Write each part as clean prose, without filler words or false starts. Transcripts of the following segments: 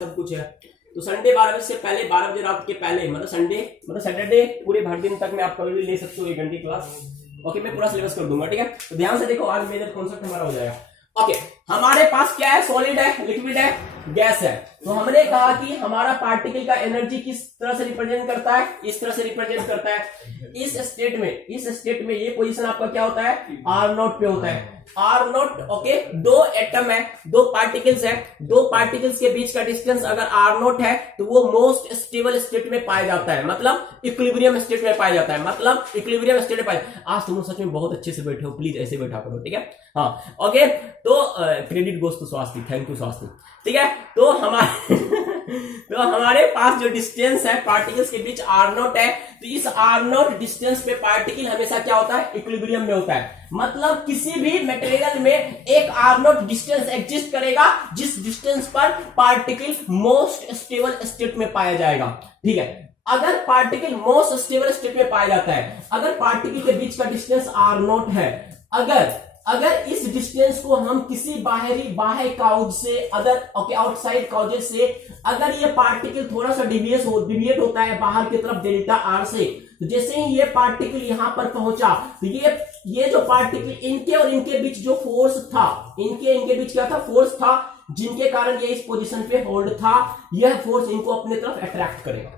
सब कुछ है। तो संडे 12 बजे से पहले, 12 बजे रात के पहले, मतलब संडे मतलब सैटरडे पूरे भर दिन तक में आप कभी भी ले सकते हो 1 घंटे क्लास। ओके, मैं पूरा सिलेबस कर दूंगा, ठीक है। तो ध्यान से देखो, आज मेजर कॉन्सेप्ट हमारा हो जाएगा। ओके, हमारे पास क्या है? सॉलिड है, लिक्विड है, गैस है। तो हमने कहा कि हमारा पार्टिकल का एनर्जी किस तरह से रिप्रेजेंट करता है? इस तरह से रिप्रेजेंट करता है। इस स्टेट में ये पोजीशन आपका क्या होता है? R0 पे होता है। R0, ओके, दो एटम है, दो पार्टिकल्स है, दो पार्टिकल्स के बीच का डिस्टेंस अगर R0 है तो वो मोस्ट स्टेबल स्टेट में पाया जाता है, मतलब इक्विलिब्रियम स्टेट में पाया जाता है, मतलब इक्विलिब्रियम स्टेट में पाया। आज तुम सच में बहुत अच्छे से बैठे हो, प्लीज ऐसे बैठा करो, ठीक है। हाँ, ओके, तो क्रेडिट गोस टू स्वास्थ्य, थैंक यू स्वास्थ्य, ठीक है। तो हमारे पास जो डिस्टेंस है पार्टिकल्स के बीच R0 है, तो इस R0 डिस्टेंस पे पार्टिकल हमेशा क्या होता है? इक्विलिब्रियम में होता है। मतलब किसी भी मटेरियल में एक R0 डिस्टेंस एग्जिस्ट करेगा जिस डिस्टेंस पर पार्टिकल मोस्ट स्टेबल स्टेट में पाया जाएगा, ठीक है। अगर पार्टिकल मोस्ट स्टेबल स्टेट में पाया जाता है, अगर पार्टिकल के बीच का डिस्टेंस R0 है, अगर इस डिस्टेंस को हम किसी बाहर काउज से, आउटसाइड काउजेस से, अगर ये पार्टिकल थोड़ा सा डिविएट होता है बाहर की तरफ डेल्टा आर से, तो जैसे ही ये पार्टिकल यहां पर पहुंचा तो ये जो पार्टिकल, इनके और इनके बीच जो फोर्स था, इनके बीच क्या था? फोर्स था, जिनके कारण ये इस पोजीशन पे होल्ड था, यह फोर्स इनको अपने तरफ अट्रैक्ट करेगा।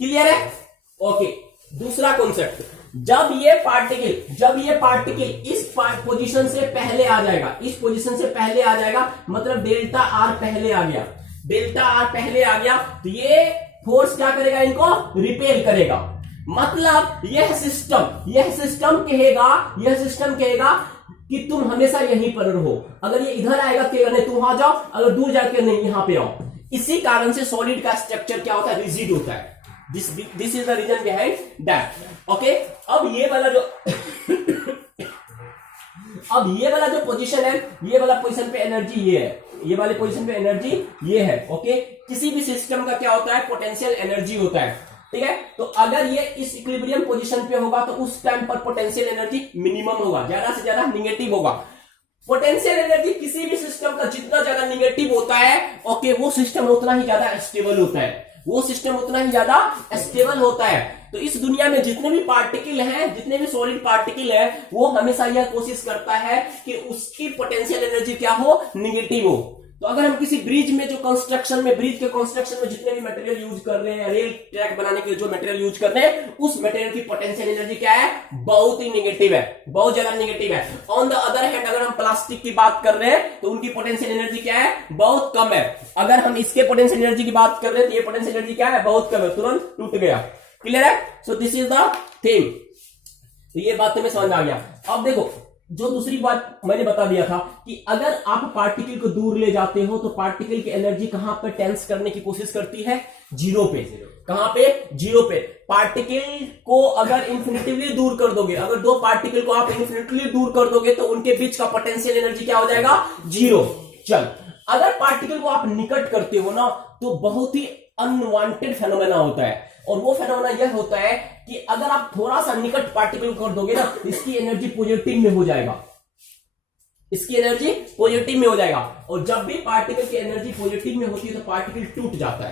क्लियर है? ओके, दूसरा कॉन्सेप्ट, जब ये पार्टिकल इस पोजीशन से पहले आ जाएगा, इस पोजीशन से पहले आ जाएगा, मतलब डेल्टा आर पहले आ गया, तो ये फोर्स क्या करेगा? इनको रिपेल करेगा। मतलब यह सिस्टम कहेगा कि तुम हमेशा यहीं पर रहो। अगर ये इधर आएगा तो नहीं, तुम वहां जाओ, अगर दूर जाके नहीं, यहां पे आओ। इसी कारण से सॉलिड का स्ट्रक्चर क्या होता है? रिजिड होता है। This is the reason behind that. Okay, अब ये वाला जो पोजीशन है, ये वाला पोजीशन पे एनर्जी ये है, ये वाले पोजीशन पे एनर्जी ये है। ओके, किसी भी सिस्टम का क्या होता है? पोटेंशियल एनर्जी होता है, ठीक है। तो अगर ये इस इक्विलिब्रियम पोजीशन पे होगा तो उस टाइम पर पोटेंशियल एनर्जी मिनिमम होगा, ज्यादा से ज्यादा निगेटिव होगा। पोटेंशियल एनर्जी किसी भी सिस्टम का जितना ज्यादा निगेटिव होता है, ओके, वो सिस्टम उतना ही ज्यादा स्टेबल होता है। तो इस दुनिया में जितने भी पार्टिकल हैं, जितने भी सॉलिड पार्टिकल है, वो हमेशा यह कोशिश करता है कि उसकी पोटेंशियल एनर्जी क्या हो? निगेटिव हो। तो अगर हम किसी ब्रिज के कंस्ट्रक्शन में जितने भी मटेरियल यूज कर रहे हैं, रेल ट्रैक बनाने के लिए जो मटेरियल यूज कर रहे हैं, उस मटेरियल की पोटेंशियल एनर्जी क्या है? बहुत ही निगेटिव है, बहुत ज्यादा निगेटिव है। ऑन द अदर हैंड, अगर हम प्लास्टिक की बात कर रहे हैं तो उनकी पोटेंशियल एनर्जी क्या है? बहुत कम है। अगर हम इसके पोटेंशियल एनर्जी की बात कर रहे हैं तो ये पोटेंशियल एनर्जी क्या है? बहुत कम है, तुरंत टूट गया। क्लियर है? So this is the thing. तो ये बात तुम्हें समझ आ गया। अब देखो, जो दूसरी बात मैंने बता दिया था कि अगर आप पार्टिकल को दूर ले जाते हो तो पार्टिकल की एनर्जी कहां पर टेंस करने की कोशिश करती है? जीरो पे। कहां पे? जीरो पे। पार्टिकल को अगर इंफिनिटिवली दूर कर दोगे, अगर दो पार्टिकल को आप इंफिनिटिवली दूर कर दोगे तो उनके बीच का पोटेंशियल एनर्जी क्या हो जाएगा? जीरो। चल, अगर पार्टिकल को आप निकट करते हो ना तो बहुत ही अनवांटेड फेनोमेना होता है, और वो फेनोमेना यह होता है कि अगर आप थोड़ा सा निकट पार्टिकल कर दोगे ना, इसकी एनर्जी पॉजिटिव में हो जाएगा। और जब भी पार्टिकल की एनर्जी पॉजिटिव में होती है तो पार्टिकल टूट जाता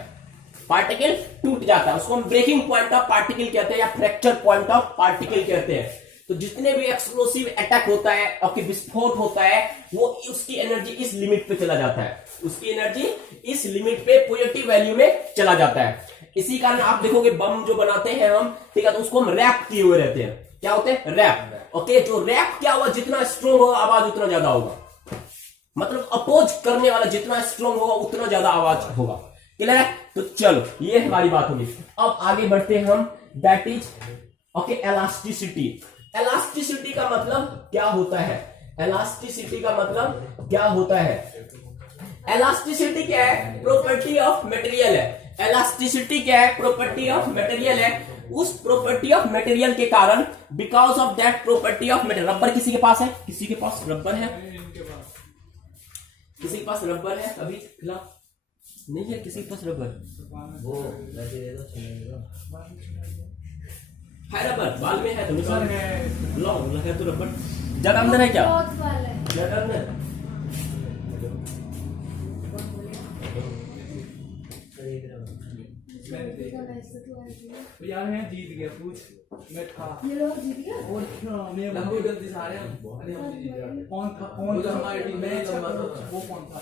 है। उसको हम ब्रेकिंग पॉइंट ऑफ पार्टिकल कहते हैं या फ्रैक्चर पॉइंट ऑफ पार्टिकल कहते हैं। तो जितने भी एक्सप्लोसिव अटैक होता है और विस्फोट होता है, वो उसकी एनर्जी इस लिमिट पे चला जाता है, उसकी एनर्जी इस लिमिट पे पॉजिटिव वैल्यू में चला जाता है। इसी कारण आप देखोगे बम जो बनाते हैं हम, ठीक है, तो उसको हम रैप किए हुए रहते हैं। क्या होते हैं? रैप। ओके, जो रैप क्या हुआ, जितना स्ट्रॉन्ग होगा आवाज उतना ज्यादा होगा, मतलब अपोज करने वाला जितना स्ट्रॉन्ग होगा उतना ज्यादा आवाज होगा। क्लियर है? तो चलो, ये हमारी बात होगी। अब आगे बढ़ते हैं हम, that is okay elasticity. Elasticity का मतलब क्या होता है? इलास्टिसिटी क्या है? प्रॉपर्टी ऑफ मटेरियल है। इलास्टिसिटी क्या है? प्रॉपर्टी ऑफ मटेरियल है। उस प्रॉपर्टी ऑफ मटेरियल के कारण, because of that property of material, rubber किसी के पास है? किसी के पास रबर है? किसी के पास रबर है? अभी खिलाफ नहीं है किसी के पास रबर? वो है रबर, बाल में है तो है तो रबर ज्यादा अंदर है क्या? ज्यादा अंदर यार मैं जीत गया, पूछ। मैं था ये लोग जीत गया। और क्या मैं लंबी गलती सारे हम जीत गए। कौन था? वो तो हमारी टीम में लंबा था। वो कौन था?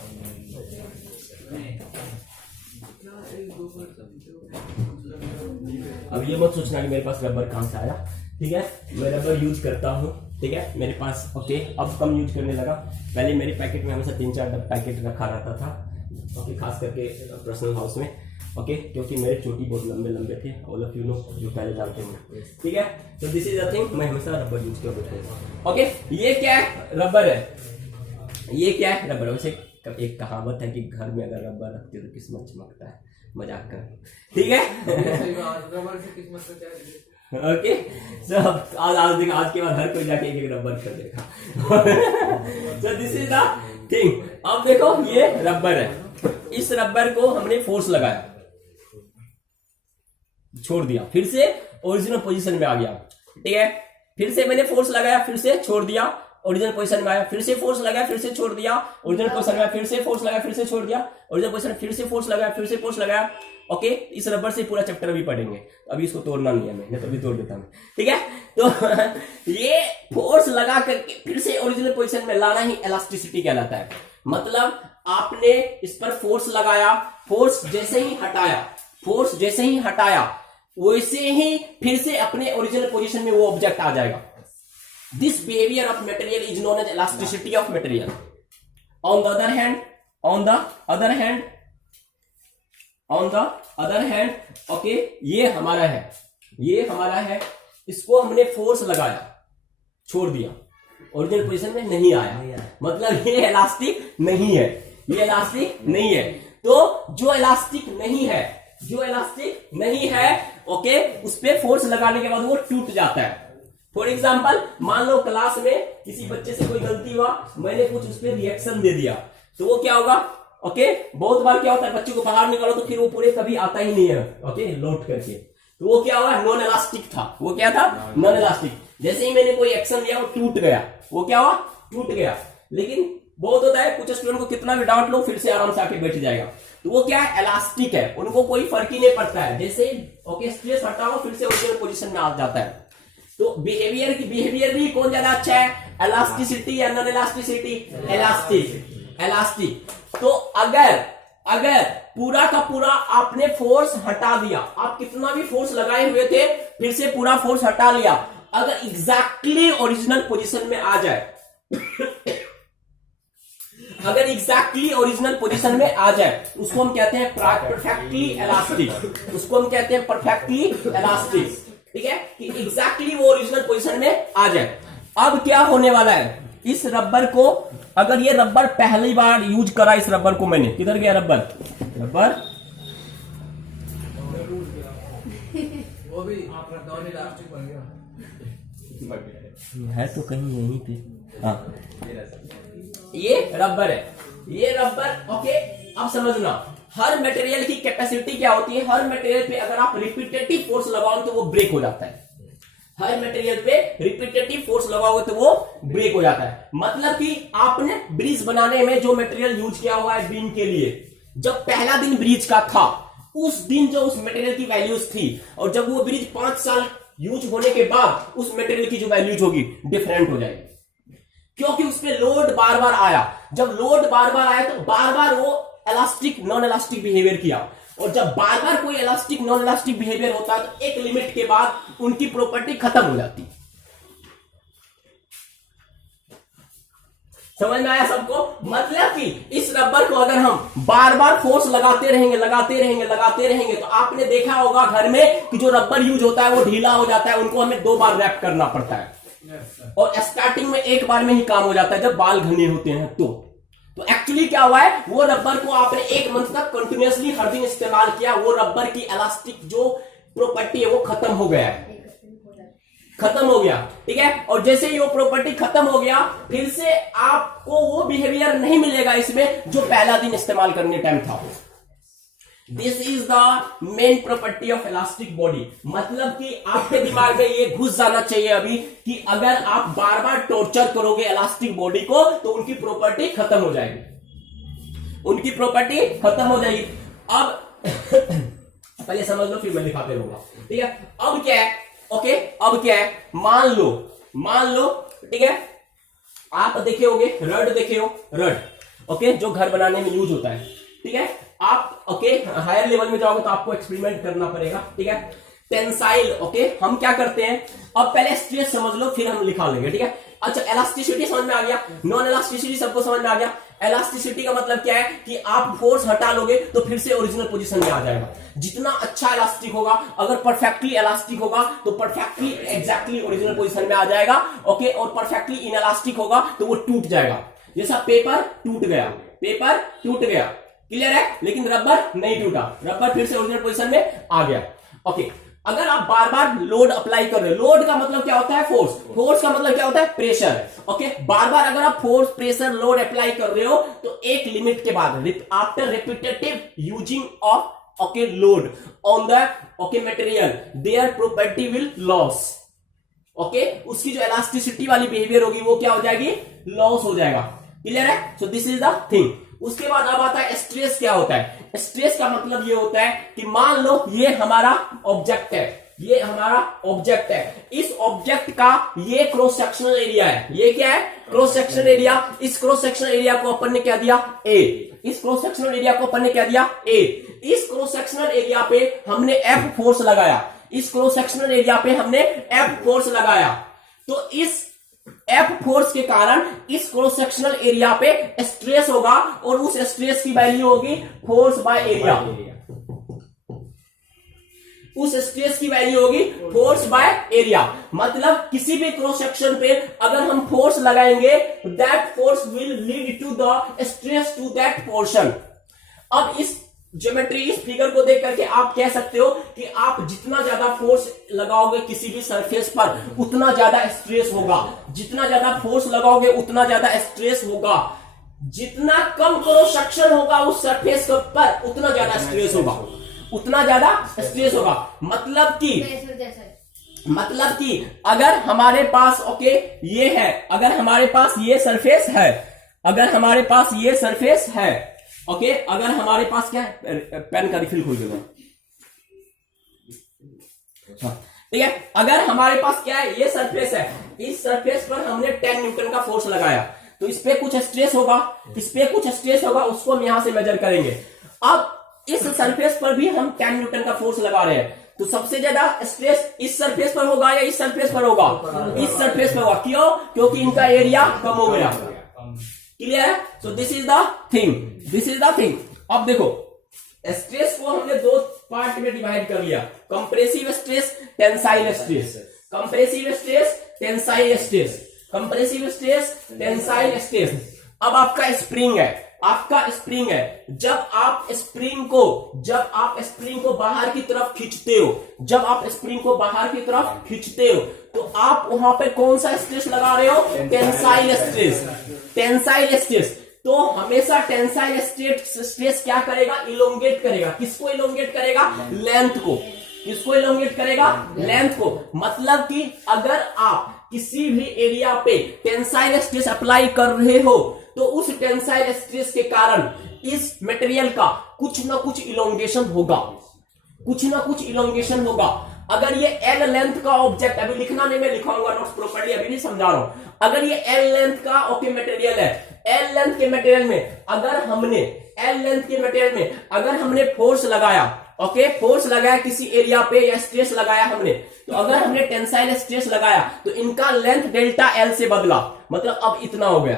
अब ये मत सोचना कि मेरे पास रबर कहाँ से आया, ठीक है। मैं रबर यूज करता हूँ, ठीक है, मेरे पास। ओके, अब कम यूज करने लगा। पहले मेरे पैकेट में हमेशा 3-4 पैकेट रखा रहता था, ओके, खास करके पर्सनल हाउस में, ओके, क्योंकि मेरे चोटी बहुत लंबे लंबे थे, ऑल ऑफ यू नो, जो पहले जानते हैं, ठीक है। तो दिस इज द थिंग, मैं हमेशा रबर यूज करता हूँ। ओके, ये क्या है? रबर है। ये क्या है? रबर। वैसे एक कहावत है कि घर में अगर रबर रखते हो तो किस्मत चमकता है, मजाक कर, ठीक है। सही बात, रबर से किस्मत से क्या है? ओके, सो आज के बाद हर कोई जाके एक रबर कर देगा। So this is the thing. अब देखो, ये रबर है, इस रबर को हमने फोर्स लगाया, छोड़ दिया, फिर से ओरिजिनल पोजीशन में आ गया, ठीक है। फिर से मैंने फोर्स लगाया, फिर से छोड़ दिया, ओरिजिनल पोजीशन में आया, फिर से फोर्स लगाया, फिर से छोड़ दिया, ओरिजिनल पोजीशन में, फिर से फोर्स लगाया, फिर से छोड़ दिया, ओरिजिनल पोजीशन, फिर से फोर्स लगाया, फिर से फोर्स लगाया। ओके, इस रबर से पूरा चैप्टर अभी पढ़ेंगे, अभी इसको तोड़ना नहीं है, मैं तभी तोड़ देता हूं, ठीक है। तो ये फोर्स लगा करके फिर से ओरिजिनल पोजीशन में लाना ही इलास्टिसिटी कहलाता है। मतलब आपने इस पर फोर्स लगाया, फोर्स जैसे ही हटाया, वैसे ही फिर से अपने ओरिजिनल पोजीशन में वो ऑब्जेक्ट आ जाएगा। This behavior of material is known as elasticity of material. On the other hand, okay, ये हमारा है, इसको हमने फोर्स लगाया, छोड़ दिया, ओरिजिनल पोजीशन में नहीं आया, मतलब ये इलास्टिक नहीं है, तो जो इलास्टिक नहीं है, ओके, उस पे फोर्स लगाने के बाद वो टूट जाता है। फॉर एग्जाम्पल, मान लो क्लास में किसी बच्चे से कोई गलती हुआ, मैंने कुछ उस पर रिएक्शन दे दिया, तो वो क्या होगा? ओके, बहुत बार क्या होता है, बच्चे को बाहर निकालो तो फिर वो पूरे कभी आता ही नहीं है, ओके, लौट करके, तो वो क्या हुआ? नॉन इलास्टिक था। वो क्या था? Non elastic. जैसे ही मैंने कोई एक्शन लिया, वो टूट गया। वो क्या हुआ? टूट गया। लेकिन बहुत होता है, कुछ स्टूडेंट को कितना भी डांट लो, फिर से आराम से आके बैठ जाएगा, तो वो क्या है? इलास्टिक है, उनको कोई फर्क ही नहीं पड़ता है। जैसे ओके, स्ट्रेस हटाओ, फिर से ओरिजिनल पोजीशन में आ जाता है। तो बिहेवियर भी कौन ज्यादा अच्छा है? इलास्टिसिटी या नॉन इलास्टिसिटी? इलास्टिक। तो अगर पूरा का पूरा आपने फोर्स हटा दिया, आप कितना भी फोर्स लगाए हुए थे, फिर से पूरा फोर्स हटा लिया, अगर एग्जैक्टली ओरिजिनल पोजीशन में आ जाए, उसको हम कहते हैं परफेक्टली इलास्टिक। ठीक है, कि एग्जैक्टली वो ओरिजिनल पोजीशन में आ जाए। अब क्या होने वाला है? इस रबर को, अगर ये रबर पहली बार यूज करा, इस रबर को मैंने, किधर गया रबर? वो भी नॉन इलास्टिक बन गया है तो कहीं यहीं पे। हाँ, ये रबर है, ये रबर। ओके, अब समझना, हर मटेरियल की कैपेसिटी क्या होती है? हर मटेरियल पे अगर आप रिपीटेटिव फोर्स लगाओ तो वो ब्रेक हो जाता है। हर मटेरियल पे रिपीटेटिव फोर्स लगाओगे तो वो ब्रेक हो जाता है। मतलब कि आपने ब्रिज बनाने में जो मटेरियल यूज किया हुआ है बीम के लिए, जब पहला दिन ब्रिज का था, उस दिन जो उस मटेरियल की वैल्यूज थी, और जब वो ब्रिज 5 साल यूज होने के बाद उस मटेरियल की जो वैल्यूज होगी डिफरेंट हो जाएगी, क्योंकि उस पर लोड बार बार आया। जब लोड बार बार आया तो बार बार वो इलास्टिक नॉन इलास्टिक बिहेवियर किया, और जब बार बार कोई इलास्टिक नॉन इलास्टिक बिहेवियर होता है तो एक लिमिट के बाद उनकी प्रॉपर्टी खत्म हो जाती। समझ में आया सबको? मतलब कि इस रबर को अगर हम बार बार फोर्स लगाते रहेंगे तो आपने देखा होगा घर में कि जो रबर यूज होता है वो ढीला हो जाता है, उनको हमें 2 बार रैप करना पड़ता है, और स्टार्टिंग में 1 बार में ही काम हो जाता है जब बाल घने होते हैं। तो एक्चुअली क्या हुआ है, वो रबर को आपने 1 मंथ तक कंटिन्यूअसली हर दिन इस्तेमाल किया, वो रबर की इलास्टिक जो प्रॉपर्टी है वो खत्म हो गया, ठीक है। और जैसे ही वो प्रॉपर्टी खत्म हो गया, फिर से आपको वो बिहेवियर नहीं मिलेगा इसमें जो पहला दिन इस्तेमाल करने टाइम था। This is the main property of elastic body. मतलब कि आपके दिमाग में ये घुस जाना चाहिए अभी कि अगर आप बार बार टॉर्चर करोगे इलास्टिक बॉडी को तो उनकी प्रॉपर्टी खत्म हो जाएगी, अब पहले समझ लो फिर मैं दिखाते रहूंगा। ठीक है, अब क्या है, ओके अब क्या है, मान लो ठीक है, आप देखे होगे रड, देखे हो रड, ओके जो घर बनाने में यूज होता है। ठीक है, आप ओके हायर लेवल में जाओगे तो आपको एक्सपेरिमेंट करना पड़ेगा। ठीक है, टेंसाइल, ओके हम क्या करते हैं, अब पहले स्ट्रेस समझ लो फिर हम लिखा लेंगे। ठीक है, अच्छा इलास्टिसिटी समझ में आ गया, नॉन इलास्टिसिटी सबको समझ में आ गया। इलास्टिसिटी का मतलब क्या है कि आप फोर्स हटा लोगे तो फिर से ओरिजिनल पोजीशन में आ जाएगा। जितना अच्छा इलास्टिक होगा, अगर परफेक्टली इलास्टिक होगा तो परफेक्टली एग्जैक्टली ओरिजिनल पोजीशन में आ जाएगा। ओके, और परफेक्टली इनइलास्टिक होगा तो वो टूट जाएगा। जैसा पेपर टूट गया, क्लियर है, लेकिन रबर नहीं टूटा, रबर फिर से ओरिजिनल पोजीशन में आ गया। ओके, अगर आप बार बार लोड अप्लाई कर रहे हो, लोड का मतलब क्या होता है, फोर्स का मतलब क्या होता है, प्रेशर। ओके, बार बार अगर आप फोर्स प्रेशर लोड अप्लाई कर रहे हो तो एक लिमिट के बाद, after repetitive using of okay load on the okay material, their property will loss. Okay, उसकी जो इलास्टिसिटी वाली बिहेवियर होगी वो क्या हो जाएगी, लॉस हो जाएगा। क्लियर है, so this is the thing. उसके बाद अब आता है स्ट्रेस। क्या होता है स्ट्रेस का मतलब ये होता है कि मान लो ये हमारा ऑब्जेक्ट है, इस ऑब्जेक्ट का ये क्रॉस सेक्शनल एरिया है, ये क्या है, क्रॉस सेक्शनल एरिया। इस क्रॉस सेक्शनल एरिया को अपन ने क्या दिया, ए। इस क्रॉस सेक्शनल एरिया को अपन ने क्या दिया, ए। इस क्रॉस सेक्शनल एरिया पे हमने एफ फोर्स लगाया, इस क्रॉस सेक्शनल एरिया पे हमने एफ फोर्स लगाया। तो इस एफ फोर्स के कारण इस क्रॉस सेक्शनल एरिया पे स्ट्रेस होगा और उस स्ट्रेस की वैल्यू होगी फोर्स बाय एरिया। उस स्ट्रेस की वैल्यू होगी फोर्स बाय एरिया। मतलब किसी भी क्रॉस सेक्शन पे अगर हम फोर्स लगाएंगे that force will lead to the stress to that portion. अब इस ज्योमेट्री, इस फिगर को देख करके आप कह सकते हो कि आप जितना ज्यादा फोर्स लगाओगे किसी भी सरफेस पर उतना ज्यादा स्ट्रेस होगा, जितना ज्यादा फोर्स लगाओगे उतना ज्यादा स्ट्रेस होगा, जितना कम क्रॉस सेक्शन होगा उस सरफेस पर उतना ज्यादा स्ट्रेस होगा, उतना ज्यादा स्ट्रेस होगा। मतलब कि अगर हमारे पास ओके ये है, अगर हमारे पास ये सरफेस है, अगर हमारे पास ये सरफेस है, ओके अगर हमारे पास क्या है, पेन का रिफिल खोल देना। ठीक है, अगर हमारे पास क्या है, ये सरफेस है, इस सरफेस पर हमने 10 न्यूटन का फोर्स लगाया तो इस पे कुछ स्ट्रेस होगा, इस पे कुछ स्ट्रेस होगा, उसको हम यहां से मेजर करेंगे। अब इस सरफेस पर भी हम 10 न्यूटन का फोर्स लगा रहे हैं तो सबसे ज्यादा स्ट्रेस इस सरफेस पर होगा या इस सरफेस पर होगा, इस सरफेस पर होगा। क्यों, क्योंकि इनका एरिया कम हो गया। क्लियर है, so this is the thing. अब देखो स्ट्रेस को हमने दो पार्ट में डिवाइड कर लिया, compressive stress, tensile stress. Compressive stress, tensile stress, compressive stress, tensile stress. अब आपका स्प्रिंग है, जब आप स्प्रिंग को बाहर की तरफ खींचते हो, तो आप वहां पे कौन सा स्ट्रेस लगा रहे हो, टेंसाइल स्ट्रेस। तो हमेशा टेंसाइल स्ट्रेस क्या करेगा, इलोंगेट करेगा। किसको इलोंगेट करेगा, लेंथ को। किसको इलोंगेट करेगा, लेंथ को। मतलब कि अगर आप किसी भी एरिया पे टेंसाइल स्ट्रेस अप्लाई कर रहे हो तो उस टेंसाइल स्ट्रेस के कारण इस मटेरियल का कुछ ना कुछ इलोंगेशन होगा। अगर ये एल लेंथ का ऑब्जेक्ट, अभी लिखना नहीं, मैं लिखाऊंगा नोट्स प्रॉपर्ली, अभी नहीं समझा रहा हूं। अगर ये एल लेंथ का ओके मटेरियल है, एल लेंथ के मटेरियल में अगर हमने फोर्स लगाया, ओके फोर्स लगाया किसी एरिया पे या स्ट्रेस लगाया हमने, तो अगर हमने टेंसाइल स्ट्रेस लगाया तो इनका लेंथ डेल्टा एल से बदला, मतलब अब इतना हो गया,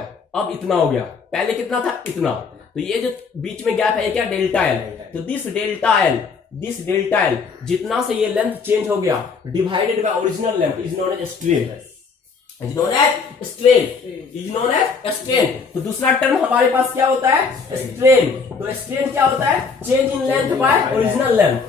पहले कितना था, इतना। तो ये जो बीच में गैप है ये क्या, डेल्टा एल। तो दिस डेल्टा एल जितना से ये लेंथ चेंज हो गया divided by original length is known as strain. तो दूसरा टर्म हमारे पास क्या होता है, स्ट्रेन। तो स्ट्रेन क्या होता है, change in length bye original length.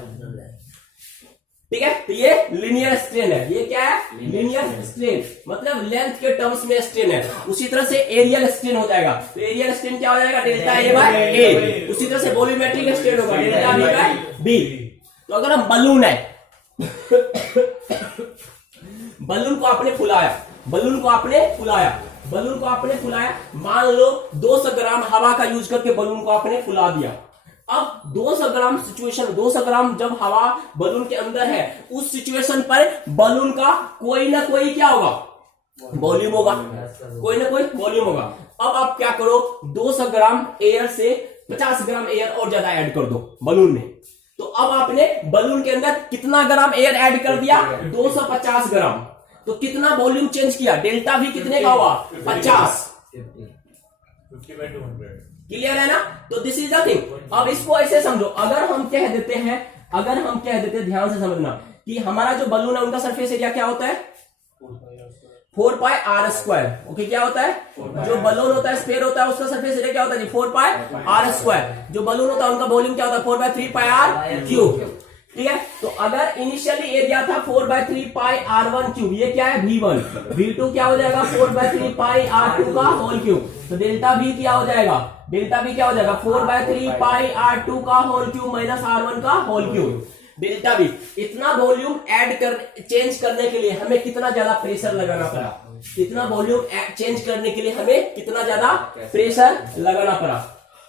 ठीक है, तो ये लीनियर स्ट्रेन है। ये क्या है, लीनियर स्ट्रेन, मतलब लेंथ के टर्म्स में स्ट्रेन है। उसी तरह से एरियल स्ट्रेन हो जाएगा। तो एरियल स्ट्रेन क्या हो जाएगा, डेल्टा ए बाय ए। उसी तरह से वॉल्यूमेट्रिक स्ट्रेन होगा, डेल्टा बी बाय बी। तो अगर हम बलून को आपने फुलाया, मान लो 200 ग्राम हवा का यूज करके बलून को आपने फुला दिया। अब 200 ग्राम सिचुएशन, 200 ग्राम जब हवा बलून के अंदर है, उस सिचुएशन पर बलून का कोई ना कोई क्या होगा, वॉल्यूम होगा, कोई ना कोई वॉल्यूम होगा। अब आप क्या करो, 200 ग्राम एयर से 50 ग्राम एयर और ज्यादा ऐड कर दो बलून में। तो अब आपने बलून के अंदर कितना ग्राम एयर ऐड कर दिया, 250 ग्राम। तो कितना वॉल्यूम चेंज किया, डेल्टा भी कितने का हुआ, 50। क्लियर है ना। तो दिस इज द थिंग। अब इसको ऐसे समझो, अगर हम कह देते हैं, ध्यान से समझना कि हमारा जो बलून है उनका सरफेस एरिया क्या होता है, 4 पाई आर स्क्वायर। ओके, क्या होता है, जो बलून होता है, स्फीयर होता है, उसका सरफेस एरिया क्या होता है जी, 4 पाई आर स्क्वायर। जो बलून होता है उनका वॉल्यूम क्या होता है, 4/3 पाई आर क्यूब। ठीक है, तो अगर इनिशियली एरिया था 4/3 पाई r1 क्यूब, ये क्या है V1, V2 क्या हो जाएगा 4/3 पाई r2 का होल क्यूब। तो डेल्टा V क्या हो जाएगा, 4/3 पाई r2 का होल क्यूब माइनस r1 का होल क्यूब। डेल्टा V, इतना वॉल्यूम चेंज करने के लिए हमें कितना ज्यादा प्रेशर लगाना पड़ा, इतना वॉल्यूम चेंज करने के लिए हमें कितना ज्यादा प्रेशर लगाना पड़ा।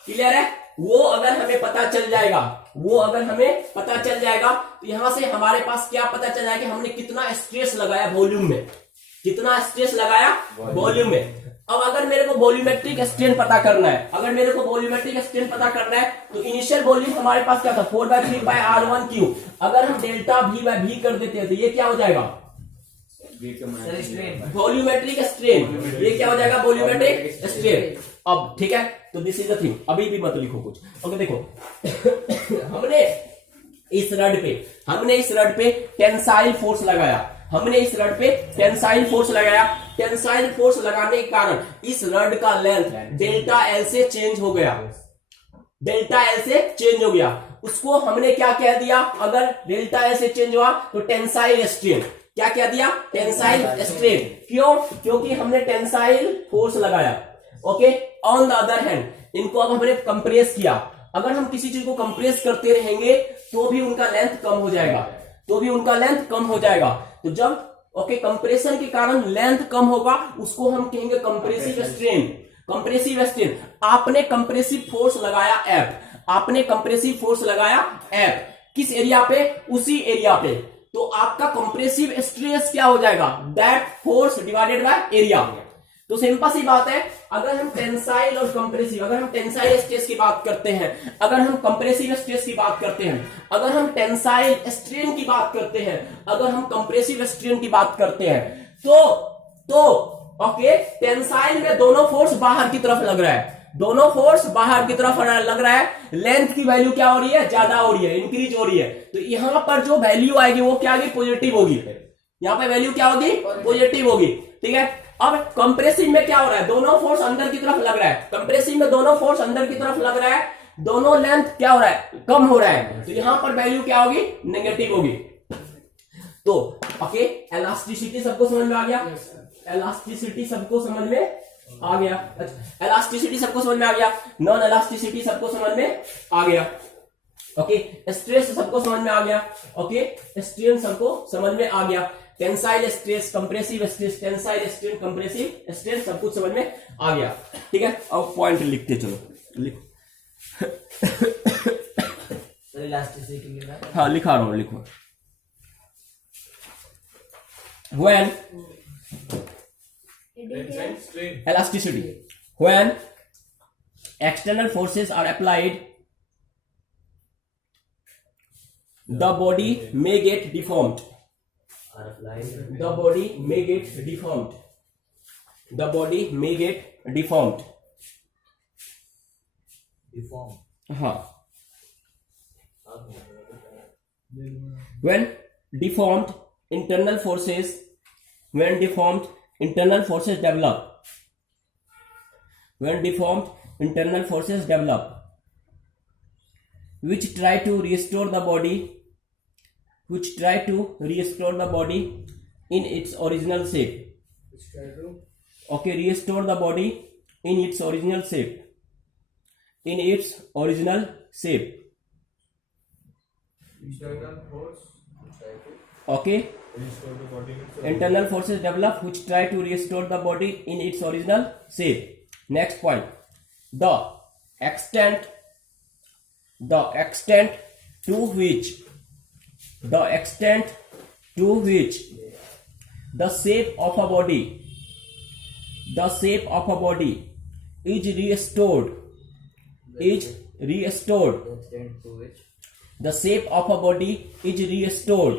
क्लियर है। वो अगर हमें पता चल जाएगा, तो यहां से हमारे पास क्या पता चल जाएगा कि हमने कितना स्ट्रेस लगाया वॉल्यूम में, अब अगर मेरे को वॉल्यूमेट्रिक स्ट्रेन पता करना है, तो इनिशियल वॉल्यूम हमारे पास क्या था, 4/3 पाई r1 क्यूब। अगर हम डेल्टा V/V कर देते हैं तो ये क्या हो जाएगा, वॉल्यूमेट्रिक स्ट्रेन। ये क्या हो जाएगा, वॉल्यूमेट्रिक स्ट्रेन। अब ठीक है, तो दिस इज द थिंग। अभी भी मत लिखो कुछ। ओके, देखो हमने इस रड पे टेंसाइल फोर्स लगाया, टेंसाइल फोर्स लगाने के कारण इस रड का लेंथ डेल्टा एल से चेंज हो गया। उसको हमने क्या कह दिया, अगर डेल्टा एल से चेंज हुआ तो टेंसाइल स्ट्रेन। क्या कह दिया, टेंसाइल स्ट्रेन। क्यों, क्योंकि हमने टेंसाइल फोर्स लगाया। Okay, on the other hand इनको अब हमने कंप्रेस किया। अगर हम किसी चीज को कंप्रेस करते रहेंगे तो भी उनका लेंथ कम हो जाएगा। तो जब कंप्रेशन के कारण लेंथ कम होगा, उसको हम कहेंगे कंप्रेसिव स्ट्रेन। आपने कंप्रेसिव फोर्स लगाया F, किस एरिया पे, उसी एरिया पे। तो आपका कंप्रेसिव स्ट्रेस क्या हो जाएगा, that force divided by area. तो सिंपल सी बात है, अगर हम टेंसाइल और कंप्रेसिव, अगर हम टेंसाइल स्ट्रेस की बात करते हैं, अगर हम कंप्रेसिव स्ट्रेस की बात करते हैं, अगर हम टेंसाइल स्ट्रेन की बात करते हैं, अगर हम कंप्रेसिव स्ट्रेन की बात करते हैं, तो ओके, टेंसाइल में दोनों फोर्स बाहर की तरफ लग रहा है, लेंथ की वैल्यू क्या हो रही है, ज्यादा हो रही है, इंक्रीज हो रही है। तो यहां पर जो वैल्यू आएगी वो क्या आएगी, पॉजिटिव होगी। यहां पर वैल्यू क्या होगी, पॉजिटिव होगी। ठीक है, अब कंप्रेसिव में क्या हो रहा है, दोनों फोर्स अंदर की तरफ लग रहा है, दोनों लेंथ क्या हो रहा है, कम हो रहा है। तो यहां पर वैल्यू क्या होगी, नेगेटिव होगी। तो ओके, इलास्टिसिटी सबको समझ में आ गया, नॉन इलास्टिसिटी सबको समझ में आ गया। ओके, स्ट्रेस सबको समझ में आ गया। ओके, स्ट्रेन सबको समझ में आ गया। Tensile stress, compressive stress, tensile strain, compressive strain, सब कुछ समझ में आ गया। ठीक है, अब पॉइंट लिखते चलो, लिखो। हाँ, लिखा रहा हूं, लिखो। When elasticity, when external forces are applied, the body may get deformed. The body may get deformed. हाँ, when deformed internal forces develop, which try to restore the body in its original shape. Okay, restore the body in its original shape. Okay, internal forces develop which try to restore the body in its original shape. Next point, the extent the extent to which the shape of a body is restored the shape of a body is restored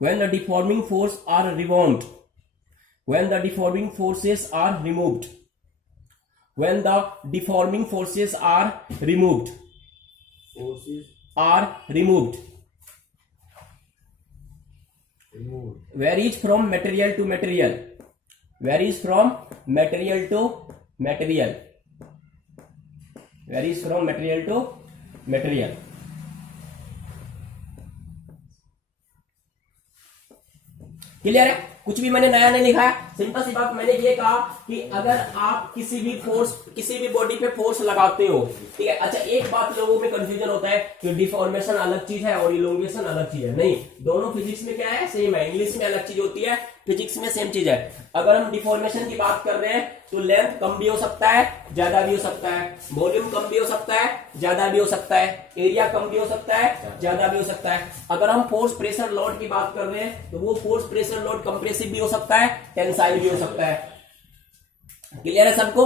when the deforming forces are removed when the deforming forces are removed varies from material to material clear है? कुछ भी मैंने नया नहीं लिखा है, simple सी बात मैंने ये कहा कि अगर आप किसी भी बॉडी पे फोर्स लगाते हो, ठीक है। अच्छा, एक बात लोगों में कंफ्यूजन होता है कि डिफॉर्मेशन अलग चीज है और इलोंगेशन अलग चीज है। नहीं, दोनों फिजिक्स में क्या है, सेम है। इंग्लिश में अलग चीज होती है, फिजिक्स में सेम चीज है। अगर हम डिफॉर्मेशन की बात कर रहे हैं तो लेंथ कम भी हो सकता है, ज्यादा भी हो सकता है, वॉल्यूम कम भी हो सकता है, ज्यादा भी हो सकता है, एरिया कम भी हो सकता है, ज्यादा भी हो सकता है। अगर हम फोर्स प्रेशर लोड की बात कर रहे हैं तो वो फोर्स प्रेशर लोड कंप्रेसिव भी हो सकता है, टेंसाइल भी हो सकता है। क्लियर है सबको?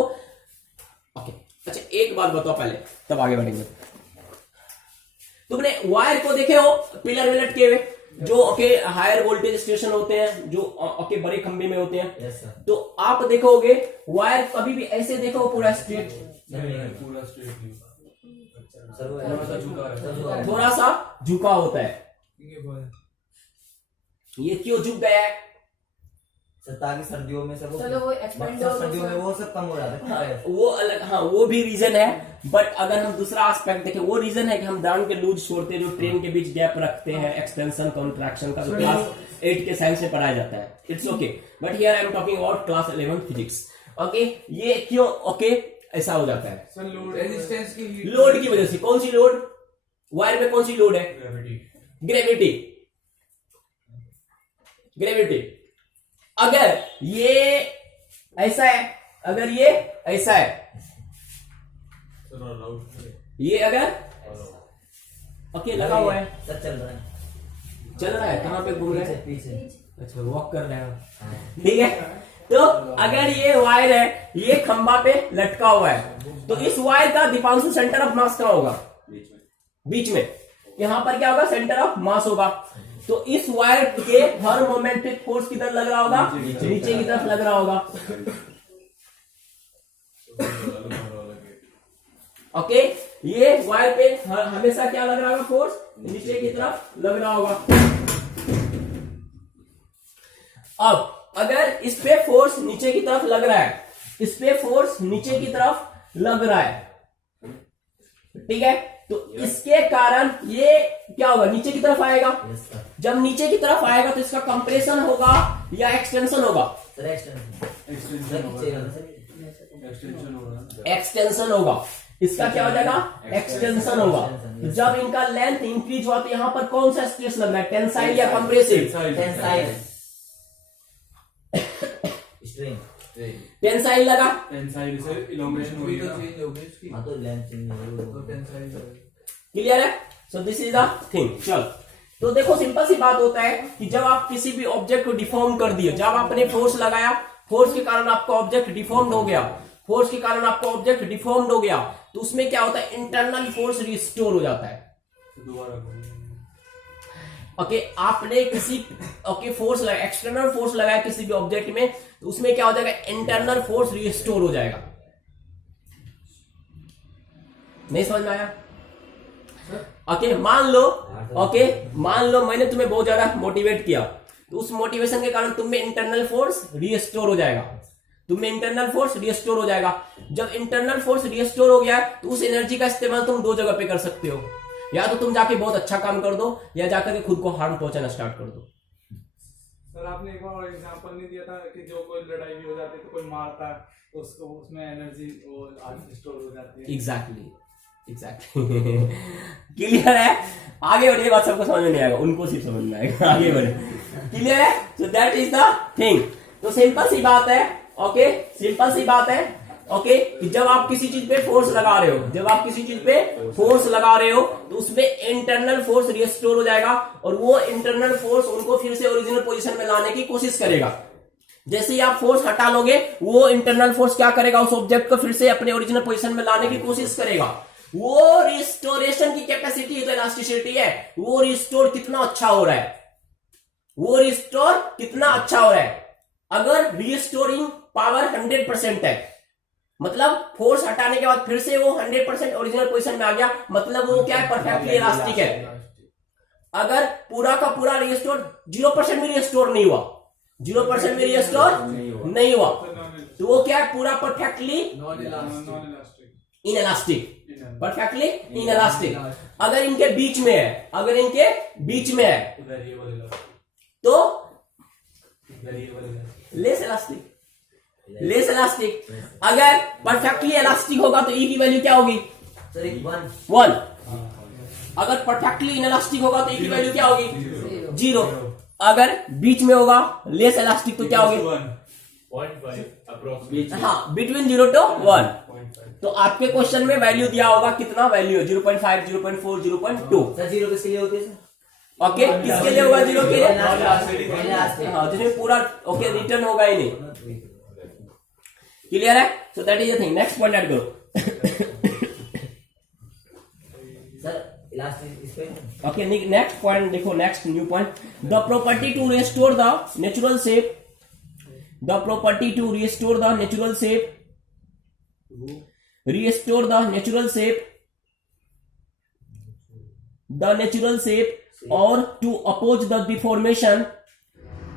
ओके। अच्छा, एक बात बताओ पहले, तब आगे बढ़ेंगे। तुमने वायर को देखे हो पिलर में लटके हुए, जो हायर वोल्टेज स्टेशन होते हैं, जो बड़े खंबे में होते हैं। Yes, sir. तो आप देखोगे वायर कभी भी ऐसे देखो पूरा स्ट्रेट, पूरा स्ट्रेट थोड़ा सा झुका होता है। ये क्यों झुक गया है? ताकि सर्दियों में सब चलो वो एक्सपेंड सर्दियों में वो सब कम हो जाता है। वो अलग, हाँ वो भी रीजन है। बट अगर हम दूसरा एस्पेक्ट देखें, वो रीजन है कि हम दान के लूज छोड़ते हैं, जो ट्रेन के बीच गैप रखते हैं, एक्सटेंशन कॉन्ट्रैक्शन का, जो क्लास 8 के साइंस में पढ़ाया जाता है। It's okay, but here I am talking about class 11 physics. Okay, ये क्यों ऐसा हो जाता है? रेजिस्टेंस की लोड की वजह से। कौन सी लोड? वायर में कौन सी लोड है? ग्रेविटी। अगर ये ऐसा है, अगर ये ऐसा है, ये अगर लगा हुआ है, सब चल रहा है कहाँ पे घूम रहा है? पीछे। अच्छा, वॉक कर रहे हो, ठीक है। तो अगर ये वायर है, ये खंबा पे लटका हुआ है, तो इस वायर का दीपांशु सेंटर ऑफ मास कहाँ होगा? बीच में। यहां पर क्या होगा? सेंटर ऑफ मास होगा। तो इस वायर के हर मोमेंटिक फोर्स किधर लग रहा होगा? नीचे की तरफ लग रहा होगा। ओके, ये वायर पे हमेशा क्या लग रहा होगा? फोर्स नीचे की तरफ लग रहा होगा। अब अगर इस पे फोर्स नीचे की तरफ लग रहा है, इस पे फोर्स नीचे की तरफ लग रहा है, ठीक है, तो इसके कारण ये क्या होगा? नीचे की तरफ आएगा। जब नीचे की तरफ आएगा तो इसका कंप्रेशन होगा या एक्सटेंशन होगा? एक्सटेंशन होगा। इसका क्या हो जाएगा? एक्सटेंशन होगा। तो जब इनका लेंथ इंक्रीज हुआ तो यहां पर कौन सा स्ट्रेस लग रहा है? टेंसाइल या कंप्रेसिव? टेंसाइल लगा। टेंसाइल से इलोंगेशन हो गया। चेंज हो गई इसकी। हाँ, तो लेंथ चेंज तो टेंसाइल क्लियर है? So this is the thing. चल, तो देखो सिंपल सी बात होता है कि जब आप किसी भी ऑब्जेक्ट को डिफॉर्म कर दिए, जब आपने फोर्स लगाया, फोर्स के कारण आपका ऑब्जेक्ट डिफॉर्म्ड हो गया, फोर्स के कारण आपका ऑब्जेक्ट डिफॉर्म्ड हो गया, तो उसमें क्या होता है? इंटरनल फोर्स रिस्टोर हो जाता है। आपने किसी फोर्स लगाया, एक्सटर्नल फोर्स लगाया किसी भी ऑब्जेक्ट में, तो उसमें क्या हो जाएगा? इंटरनल फोर्स रिस्टोर हो जाएगा। नहीं समझ में आया? मान लो मैंने तुम्हें बहुत ज्यादा मोटिवेट किया, तो उस मोटिवेशन के कारण तुम में इंटरनल फोर्स रिस्टोर हो जाएगा। जब इंटरनल फोर्स रिस्टोर हो गया तो उस एनर्जी का इस्तेमाल तुम दो जगह पे कर सकते हो। या तो तुम जाके बहुत अच्छा काम कर दो, या जाकर के खुद को हार्म पहुंचाना स्टार्ट कर दो। सर, आपने एक और एग्जांपल नहीं दिया था कि जो कोई लड़ाई भी हो जाती है तो कोई मारता है तो उसको उसमें एनर्जी स्टोर हो जाती है। एग्जैक्टली क्लियर है? आगे बढ़िए, बात सबको समझ में नहीं आएगा, उनको सिर्फ समझ में आएगा। आगे बढ़े। क्लियर है? So that is the thing. तो सिंपल सी बात है, सिंपल सी बात है ओके कि जब आप किसी चीज पे फोर्स लगा रहे हो, जब आप किसी चीज पे फोर्स लगा रहे हो तो उसमें इंटरनल फोर्स रिस्टोर हो जाएगा और वो इंटरनल फोर्स उनको फिर से ओरिजिनल पोजीशन में लाने की कोशिश करेगा। जैसे ही आप फोर्स हटा लोगे वो इंटरनल फोर्स क्या करेगा, उस ऑब्जेक्ट को फिर से अपने ओरिजिनल पोजीशन में लाने की कोशिश करेगा। वो रिस्टोरेशन की कैपेसिटी तो इलास्टिसिटी है, वो रिस्टोर कितना अच्छा हो रहा है, वो रिस्टोर कितना अच्छा हो रहा है। अगर रिस्टोरिंग पावर 100% है, मतलब फोर्स हटाने के बाद फिर से वो 100% ओरिजिनल पोजीशन में आ गया, मतलब वो क्या है, परफेक्टली इलास्टिक है। अगर पूरा का पूरा रिस्टोर 0% भी रिस्टोर नहीं हुआ, 0% भी रिस्टोर नहीं हुआ, तो वो क्या है, पूरा परफेक्टली इनइलास्टिक, परफेक्टली इनइलास्टिक। अगर इनके बीच में है, अगर इनके बीच में है तो लेस इलास्टिक, लेस इलास्टिक। अगर परफेक्टली इलास्टिक होगा तो ई की वैल्यू क्या होगी, सर एक 1। अगर परफेक्टली इनइलास्टिक होगा तो ई की वैल्यू क्या होगी, 0। अगर बीच में होगा लेस इलास्टिक तो क्या होगी, 0.5 approximately. हाँ, बिटवीन 0 to 1। तो आपके क्वेश्चन में वैल्यू दिया होगा, कितना वैल्यू है, 0.5, 0.4, 0.2। सर 0 किसके लिए होती है सर? ओके, किसके लिए होगा 0 के लिए, लास्ट हाँ, जिसमें पूरा ओके रिटर्न होगा ही नहीं। क्लियर है? So that is the thing. Next point add करो। सर लास्ट इस पे ओके, नेक्स्ट पॉइंट देखो, next new point, the property to restore the natural shape, the property to restore the natural shape, restore the natural shape, the natural shape, or to oppose the deformation,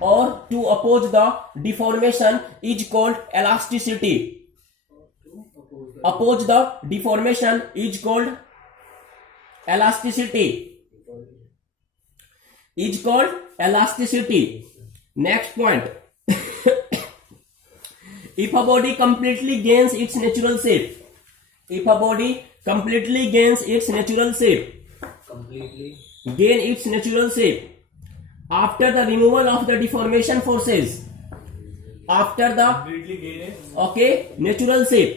or to oppose the deformation is called elasticity. Oppose the deformation is called elasticity, is called elasticity. Next point, if a body completely gains its natural shape, if a body completely gains its natural shape, completely gain its natural shape after the removal of the deformation forces, after the okay natural shape,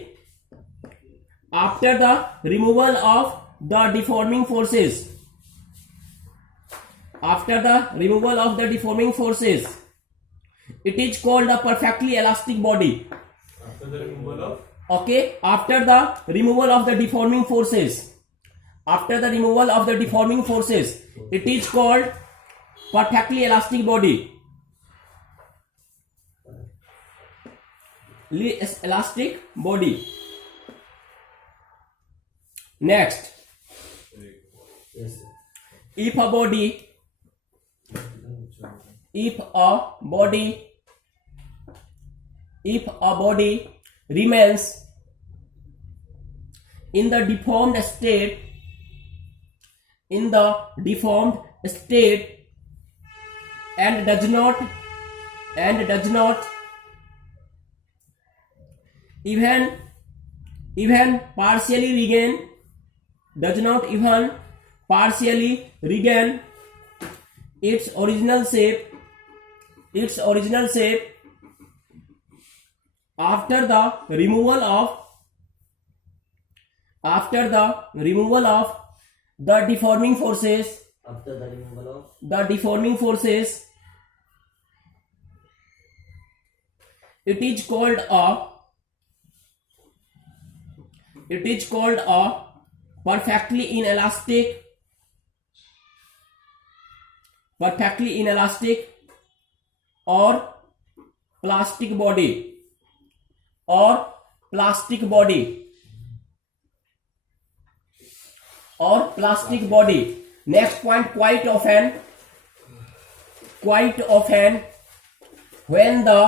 after the removal of the deforming forces, after the removal of the deforming forces, it is called a perfectly elastic body. After the removal of Okay, after the removal of the deforming forces, after the removal of the deforming forces, it is called perfectly elastic body. Elastic body. Next, yes sir. if a body remains in the deformed state, in the deformed state, and does not even partially regain, does not even partially regain its original shape, after the removal of the deforming forces, After the removal of the deforming forces, it is called a perfectly inelastic or plastic body, Next point, quite often when the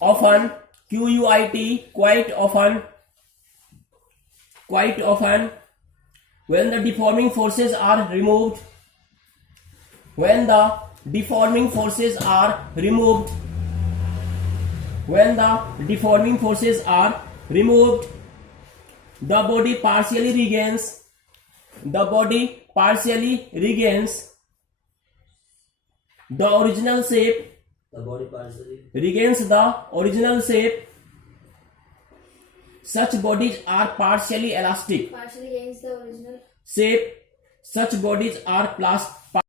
often QUIT quite often when the deforming forces are removed, when the deforming forces are removed, the body partially regains the original shape, the body partially regains the original shape such bodies are partially elastic partially against the original shape, such bodies are